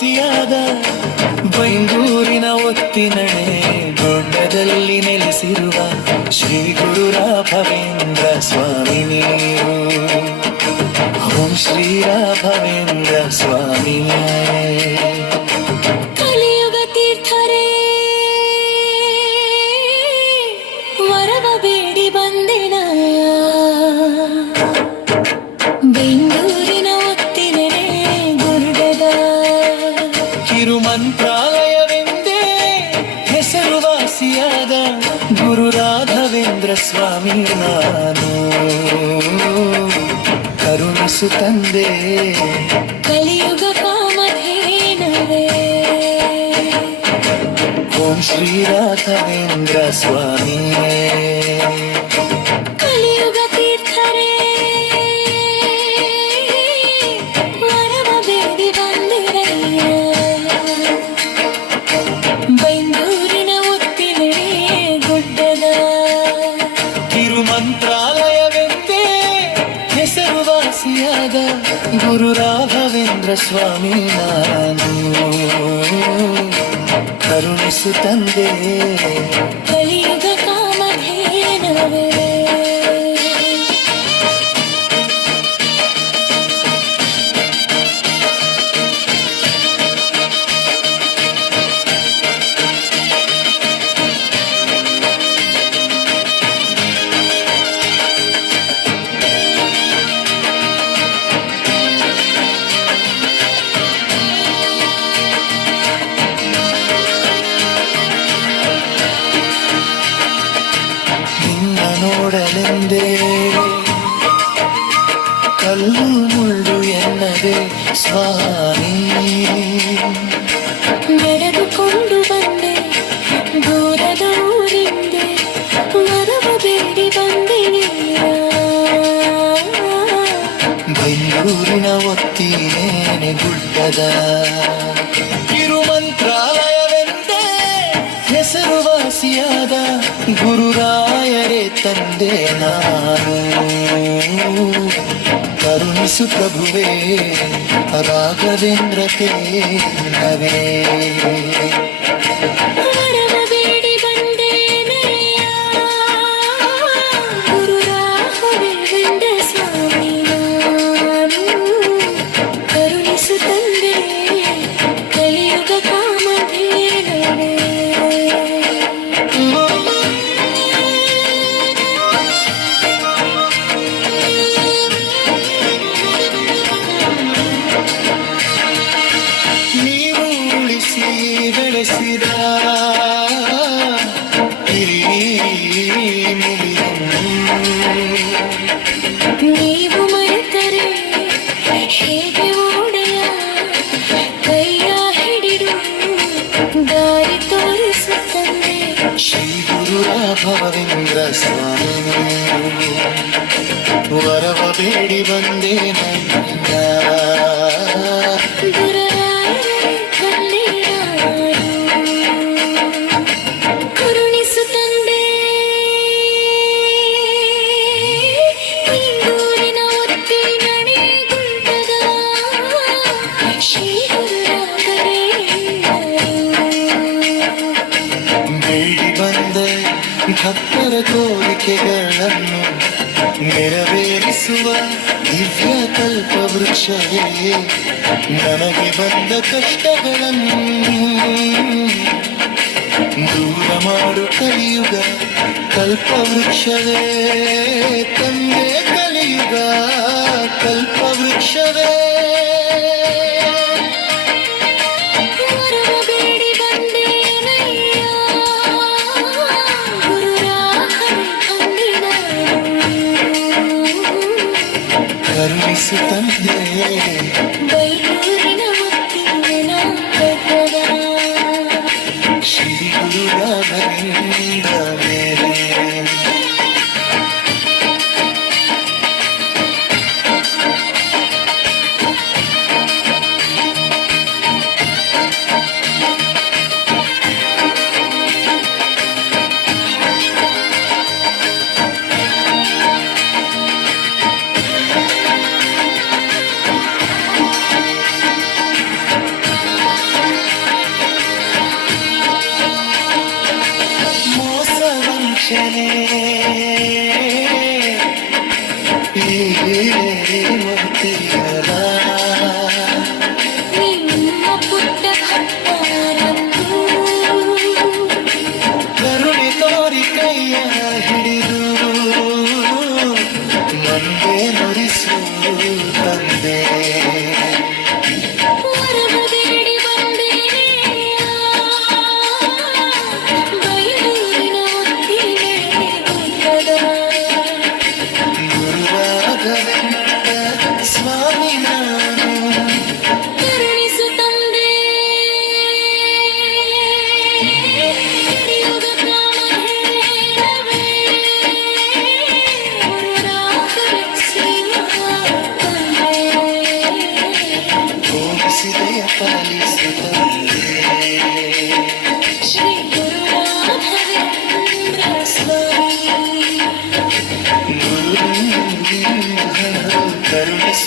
ವಾಸಿಯಾದ ಬೈಂದೂರಿನ ಒತ್ತಿನಡೆ ದೊಡ್ಡದಲ್ಲಿ ನೆಲೆಸಿರುವ ಶ್ರೀ ಗುರು ರಾಘವೇಂದ್ರ ಸ್ವಾಮಿ ನೀರು. ಓಂ ಶ್ರೀ ರಾಘವೇಂದ್ರ ಸ್ವಾಮಿಯೇ ಕಿರುಮಂತ್ರಾಲಯವೆಂದೇ ಹೆಸರುವಾಸಿಯಾದ ಗುರು ರಾಘವೇಂದ್ರ ಸ್ವಾಮಿ ನಾನು ಕರುಣಿಸು ತಂದೆ ಕಲಿಯುಗ ಕಾಮಧೇನವೇ ಓಂ ಶ್ರೀ ರಾಘವೇಂದ್ರ ಸ್ವಾಮಿಯೇ ಗುರು ರಾಘವೇಂದ್ರ ಸ್ವಾಮಿ ನಾನು ಕರುಣಿಸು ನಿನ್ನ ನೋಡಲೆಂದೇ ಕಲ್ಲು ಮುಳ್ಳು ಎನ್ನದೆ ಸ್ವಾಮಿ ನಡೆದುಕೊಂಡು ಬಂದೆ ದೂರದ ಊರಿಂದೆ ವರವ ಬೇಡಿ ಬಂದೆ ನೀರ ಬೆಂಗಳೂರಿನ ಒತ್ತಿನೇನೆ ಗುಡ್ಡದ ಕಿರುಮಂತ್ರಾಲಯವೆಂದೇ ಹೆಸರುವಾಸಿಯಾದ ಗುರುರಾಯರೇ तक देना करुणिसु प्रभुवे राघवेन्द्र ते नवे। ರಾಘವೇಂದ್ರ ಸ್ವಾಮಿ ವರವ ಬೇಡಿ ಬಂದೆ ನನ್ನ ಬೇಡಿ ಬಂದೆ ಭಕ್ತರ ಕೋರಿಕೆಗಳನ್ನು ನೆರವೇರಿಸುವ ದಿವ್ಯ ಕಲ್ಪ ವೃಕ್ಷವೇ. ನನಗೆ ಬಂದ ಕಷ್ಟಗಳನ್ನು ದೂರ ಮಾಡು ಕಲಿಯುಗ ಕಲ್ಪ ವೃಕ್ಷವೇ. ತಂದೆ ಕಲಿಯುಗ ಕಲ್ಪ ವೃಕ್ಷವೇ. love it. Share